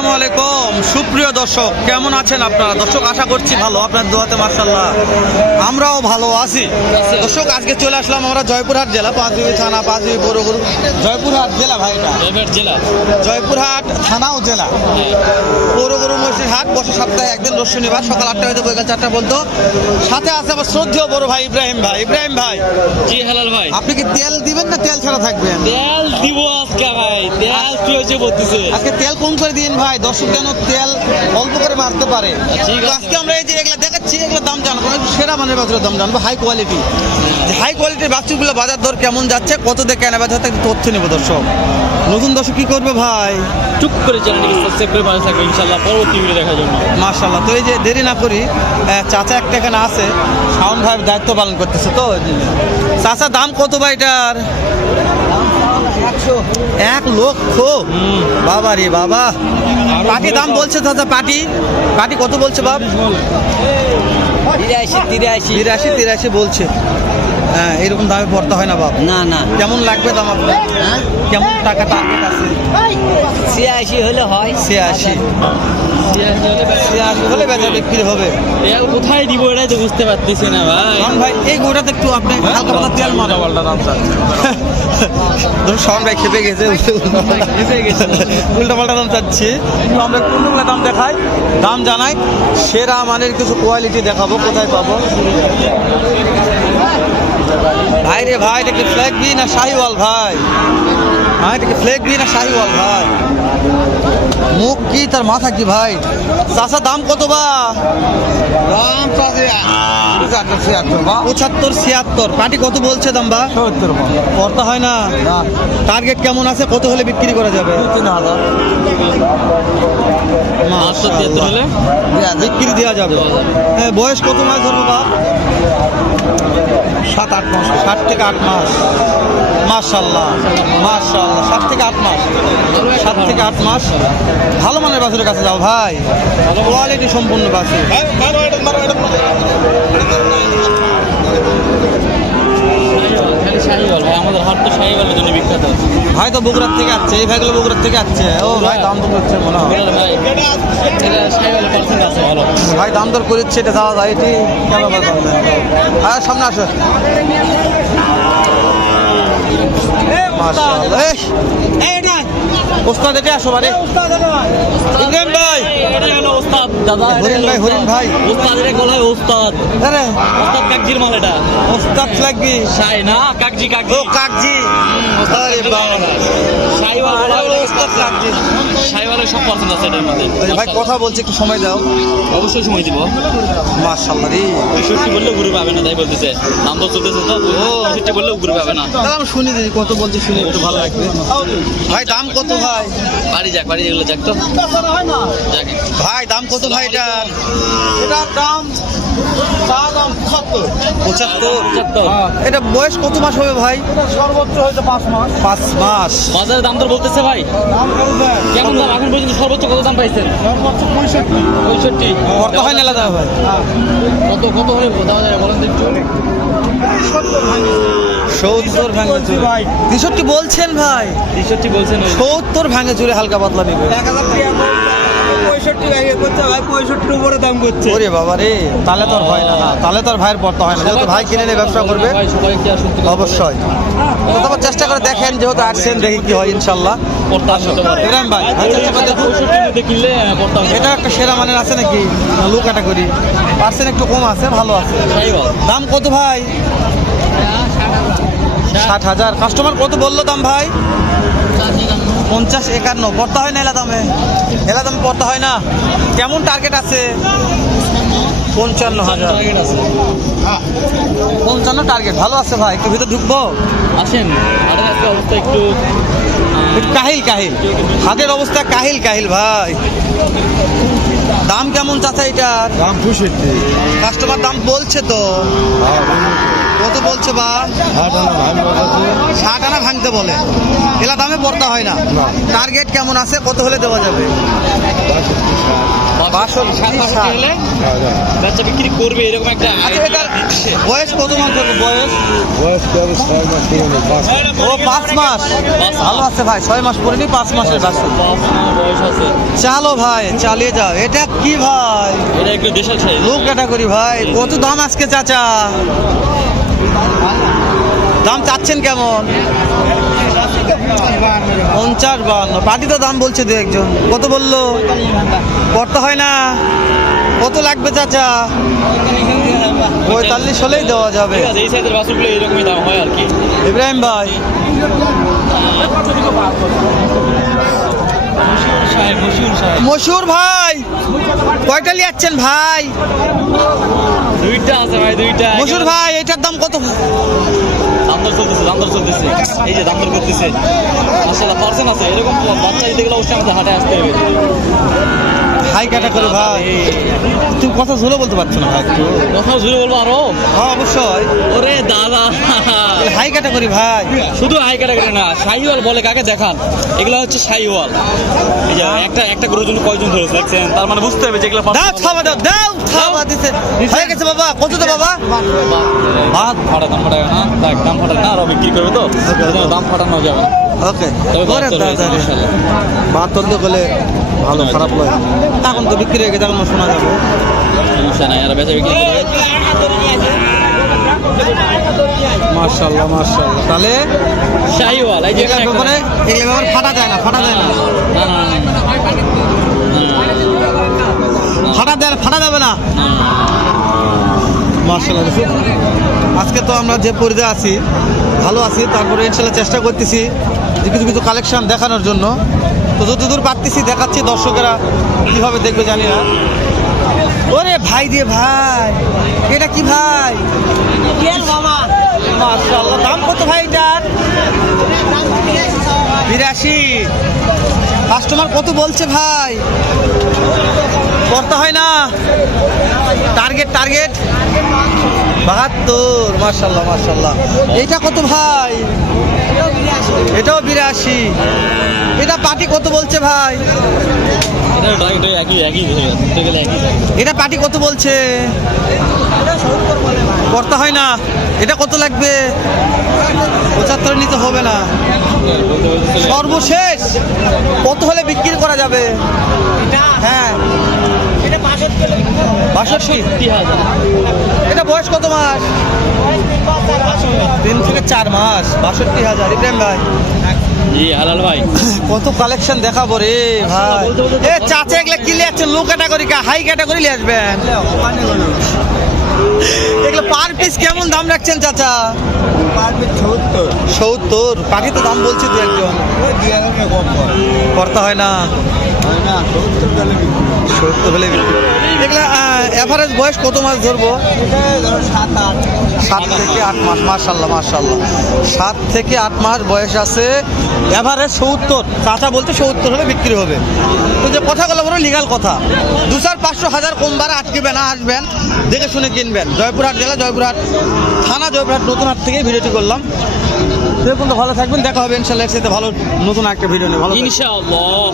আসসালামু আলাইকুম সুপ্রিয় দর্শক, কেমন আছেন আপনারা? দর্শক আশা করছি ভালো, আপনার দোয়াতে মাশাআল্লাহ আমরাও ভালো আছি। দর্শক আজকে চলে আসলাম আমরা জয়পুরহাট জেলা, পাঁচবিবি থানা, পাঁচবিবি পৌরগুরু, জয়পুরহাট জেলা ভাই, এটা জেলা জয়পুরহাট থানাও জেলা, পৌরগুরু মসজিদ হাট বসে সপ্তাহে একদিন রোজ শনিবার সকাল 8টা হইতে বিকাল 4টা বলতো। সাথে আছে আমার শ্রদ্ধেয় বড় ভাই ইব্রাহিম ভাই। ইব্রাহিম ভাই, জি হেলাল ভাই, আপনি কি তেল দিবেন না তেল ছাড়া থাকবেন? তেল দিব আজকে ভাই, তেল কি হয়েছে বলতেছে আজকে তেল কম করে দিন ভাই, দর্শক যেন তেল অল্প করে মারতে পারে। ঠিক আছে। আজকে আমরা এই যে এগুলো দেখাচ্ছি, এগুলো দাম জানবো, সেরা মানের বাছুরের দাম জানবো, হাই কোয়ালিটি। হাই কোয়ালিটির বাছুরগুলো বাজার দর কেমন যাচ্ছে, কত দিয়ে কেনা বেচা হচ্ছে তথ্য নেবো দর্শক। নতুন দর্শক কি করবে ভাই, টুক করে চ্যানেলটিকে সাবস্ক্রাইব করে পাশে থাকবে ইনশাআল্লাহ পরবর্তী ভিডিও দেখার জন্য। মাশাআল্লাহ। তো এই যে দেরি না করি, চাচা একটা এখানে আছে, শাওন ভাইয়ের দায়িত্ব পালন করতেছে। তো চাচা দাম কত ভাই এটার? 1 লক্ষ। বাবা রে বাবা। পাটি দাম বলছে চাচা, পাটি পাটি কত বলছে বাপ? 83 বলছে। হ্যাঁ, এরকম দামে পড়তে হয় না বাপ। না না, কেমন লাগবে দাম আপনার? কেমন টাকা টার্গেট আছে? 86 হলে হয়। 86 হলে বেচা বিক্রি হবে। তেল কোথায় দিব এটাই তো বুঝতে পারতেছি না ভাই। শোন ভাই, এই গোটাতে একটু আপনি হালকা পাতলা তেল মারা পাল্টা দাম চাচ্ছে। শোন ভাই খেপে গেছে, উল্টা পাল্টা দাম চাচ্ছি। কিন্তু আমরা কোনগুলো দাম দেখাই, দাম জানাই, সেরা মানের কিছু কোয়ালিটি দেখাবো। কোথায় পাবো ভাই রে ভাই? এটা কি ফ্ল্যাগ বি না শাহিওয়াল ভাই? হ্যাঁ, এটা কি ফ্ল্যাগ বি না শাহিওয়াল ভাই? মুখ কি তার মাথা কি ভাই? চাষা দাম কত বা? দাম 75-76। পাটি কত বলছে দাম বা? 70 পড়তে হয় না। টার্গেট কেমন আছে, কত হলে বিক্রি করা যাবে? 3000 হলে বিক্রি দেওয়া যাবে। হ্যাঁ, বয়স কত মাস ধরবো বা? 7-8 মাস। 7 থেকে 8 মাস। মাশাআল্লাহ মাশাআল্লাহ, 7 থেকে 8 মাস। 7 থেকে 8 মাস। ভালো মানের বাছুরের কাছে যাও ভাই, কোয়ালিটি সম্পূর্ণ বাছুর। শাহিওয়াল ভাই, আমাদের হাট তো শাহিওয়ালের জন্য বিখ্যাত। ভাই তো বগুড়ার থেকে আসছে, এই ভাইগুলো বগুড়ার থেকে আসছে। ও ভাই দাম দর করছে মনে হয় ভাই, এটা শাহিওয়ালের পার্সেন্ট আছে ভালো। ভাই, দাম দর করেছে, এটা যাওয়া যায় এটি কেন দাম দেন? হ্যাঁ, সামনে আসো। মাশাআল্লাহ। ওস্তাদ এটা আসো মানে ইব্রাহিম ভাই, এটাই হলো ওস্তাদ দাদা। হরিণ ভাই, হরিণ ভাই, ওস্তাদ এটা বলে ওস্তাদ। আরে ওস্তাদ কাকজির মাল এটা। ওস্তাদ লাগবি শাই না, কাকজি কাকজি। ও কাকজি। আরে বাবা, শাইওয়াল বলা হলো ওস্তাদ কাকজি। শাইওয়ালের সব পার্সেন্ট আছে এটার মধ্যে। ওই যে ভাই কথা বলছে, একটু সময় দাও। অবশ্যই সময় দিব। মাশাআল্লাহ রে, 65 বললেও ঘুরে পাবে না, তাই বলতেছে। দাম তো চলতেছে তো, 65 বললেও ঘুরে পাবে না। তাহলে আমি শুনি দিই কত বলছে, শুনে একটু ভালো লাগবে। ভাই দাম কত ভাই? বাড়ি যাক, বাড়ি যেগুলো যাক তো যাক। ভাই দাম কত ভাই এটার? এটার দাম 75। এটা বয়স কত মাস হবে ভাই? সর্বোচ্চ হয়েছে 5 মাস। 5 মাস। বাজারে দাম তো বলতেছে ভাই, কেমন দাম এখন পর্যন্ত সর্বোচ্চ কত দাম পাইছেন? সর্বোচ্চ 65। কত হয় নেলা দাম ভাই? কত কত হলে দেওয়া যাবে বলেন তো একটু। 70 ভাঙে চুরে ভাই। 63 বলছেন ভাই? 63 বলছেন। 70 ভাঙে চুরে হালকা পাতলা নিবে। 65 ভেঙে করছে ভাই, 65 উপরে দাম করছে। ওরে বাবা রে, তাহলে তো আর হয় না। তাহলে তো আর ভাইয়ের পড়তে হয় না, যেহেতু ভাই কিনে নিয়ে ব্যবসা করবে। ভাই সবাই কি আর শুনতে অবশ্যই। তো তোমার চেষ্টা করে দেখেন, যেহেতু আসছেন, দেখি কি হয় ইনশাল্লাহ। পড়তে আসতে পারে। ইব্রাহিম ভাই, চেষ্টা করে দেখুন। 65 মধ্যে কিনলে পড়তে হবে। এটা একটা সেরা মানের আছে নাকি? লো ক্যাটাগরি পার্সেন্ট একটু কম আছে, ভালো আছে। শাইওয়াল দাম কত ভাই? 60,000। কাস্টমার কত বললো দাম ভাই? 50-51 পড়তে হয় না এলা দামে? এলা দামে পড়তে হয় না। কেমন টার্গেট আছে? 55,000। টার্গেট আছে। 55 টার্গেট, ভালো আছে ভাই। একটু ভিতরে ঢুকবো? আসেন। আরে আজকে অবস্থা একটু একটু কাহিল কাহিল, হাটের অবস্থা কাহিল কাহিল ভাই। দাম কেমন চাচা এটার? দাম 65। কাস্টমার দাম বলছে তো, কত বলছে বা? 60 আনা ভাঙতে বলে, এলা দামে পড়তে হয় না। টার্গেট কেমন আছে, কত হলে দেওয়া যাবে? 62 হলে বাচ্চা বিক্রি করবে এরকম একটা আচ্ছা এটার বয়স কত মাস হবে বয়স? বয়স তো 6 মাস পুরনো, 5 ও 5 মাস। ভালো আছে ভাই, 6 মাস পরে নি 5 মাসের বাছুর। বয়স আছে। চালো ভাই, চালিয়ে যাও। এটা কি ভাই? এটা একটু দেশাল সাইজ। লো ক্যাটাগরি ভাই। কত দাম আজকে চাচা? দাম চাচ্ছেন কেমন? 50-52। পাটি তো দাম বলছে দু একজন। কত বললো? করতে হয় না। কত লাগবে চাচা? 45 হলেই দেওয়া যাবে। ঠিক আছে, এই সাইজের বাছুরগুলো এরকমই দাম হয় আর কি। ইব্রাহিম ভাই, মশুর ভাই কয়টা লিয়াচ্ছেন ভাই? দুইটা আছে ভাই, দুইটা। মশুর ভাই এটার দাম কত? দাম দর চলতেছে। এই যে দাম দর করতেছে। মাশাআল্লাহ পার্সেন্ট আছে। এরকম বাচ্চা দিতে গেলে অবশ্যই আমাদের হাটে আসতে হবে। হাই ক্যাটাগরি ভাই। তুমি কথা ঝুলে বলতে পারছো না ভাই একটু? কথা জুড়ে বলবো আরো? হ্যাঁ অবশ্যই। ওরে দাদা, হাই ক্যাটাগরি ভাই। শুধু হাই ক্যাটাগরি না, শাহিওয়াল বলে কাকে দেখান? এগুলো হচ্ছে শাহিওয়াল। এই যে একটা গরুর জন্য কয়জন ধরেছে দেখছেন? তার মানে বুঝতে হবে যেগুলো দাও খাওয়া দাও, দাও খাওয়া দিতে হয়ে গেছে বাবা। কত তো বাবা? দাম ফাটানো না, দেখ দাম ফাটানো না, আরো বিক্রি করবে তো দাম ফাটানো যাবে না। ওকে তবে করে বাহাত্তর হয়েছে, মাশাআল্লাহ। 72 করলে ভালো, খারাপ নয়। এখন তো বিক্রি হয়ে গেছে, এখন শোনা যাবে। সমস্যা নাই, আর বেচা বিক্রি করবে। মাশাআল্লাহ মাশাআল্লাহ। তাহলে শাহিওয়াল এই যে এগুলা ব্যাপারে এগুলা ব্যাপারে ফাটা যায় না, ফাটা যায় না, ফাটা যাবে না। মাশাআল্লাহ। আজকে তো আমরা যে পরিধে আছি ভালো আছি, তারপরে ইনশাল্লাহ চেষ্টা করতেছি যে কিছু কিছু কালেকশন দেখানোর জন্য। তো যতদূর পারতেছি দেখাচ্ছি, দর্শকেরা কীভাবে দেখবে জানি না। ওরে ভাই দিয়ে ভাই, এটা কি ভাই? মাশাআল্লাহ। দাম কত ভাই এটার? 82। কাস্টমার কত বলছে ভাই? করতে হয় না। টার্গেট 72। মাশাআল্লাহ মাশাআল্লাহ। এইটা কত ভাই? এটাও 82। এটা পাটি কত বলছে ভাই? এটা পাটি কত বলছে? করতে হয় না। এটা কত লাগবে? 75 নিতে হবে না। সর্বশেষ কত হলে বিক্রি করা যাবে? হ্যাঁ 62। এটা বয়স কত মাস? 3 থেকে 4 মাস। 62,000। ইব্রাহিম ভাই, জি হালাল ভাই, কত কালেকশন দেখাবো রে ভাই। এ চাচা এগুলা কি লিয়াচ্ছেন? লো ক্যাটাগরি কা হাই ক্যাটাগরি লিয়ে আসবেন? এগুলো পার পিস কেমন দাম রাখছেন চাচা? 70। পাখি তো দাম বলছে দু একজন। করতে হয় না। 70 হলে বিক্রি। এগুলা এভারেজ বয়স কত মাস ধরবো? 7 থেকে 8 মাস। মাশাআল্লাহ মাশাআল্লাহ। 7 থেকে 8 মাস বয়স আছে। এভারেজ 70। চাচা বলতে 70 হলে বিক্রি হবে। তো যে কথাগুলো বলো লিগাল কথা। 200-500 কম বাড়া আটকেবে না, আসবেন দেখে শুনে কিনবেন। জয়পুরহাট জেলা, জয়পুরহাট থানা, জয়পুরহাট নতুন হাট থেকে ভিডিওটি করলাম। দেখুন তো ভালো থাকবেন, দেখা হবে ইনশাআল্লাহ এর সাথে ভালো নতুন একটা ভিডিও নিয়ে। ভালো থাকবেন। ইনশাআল্লাহ।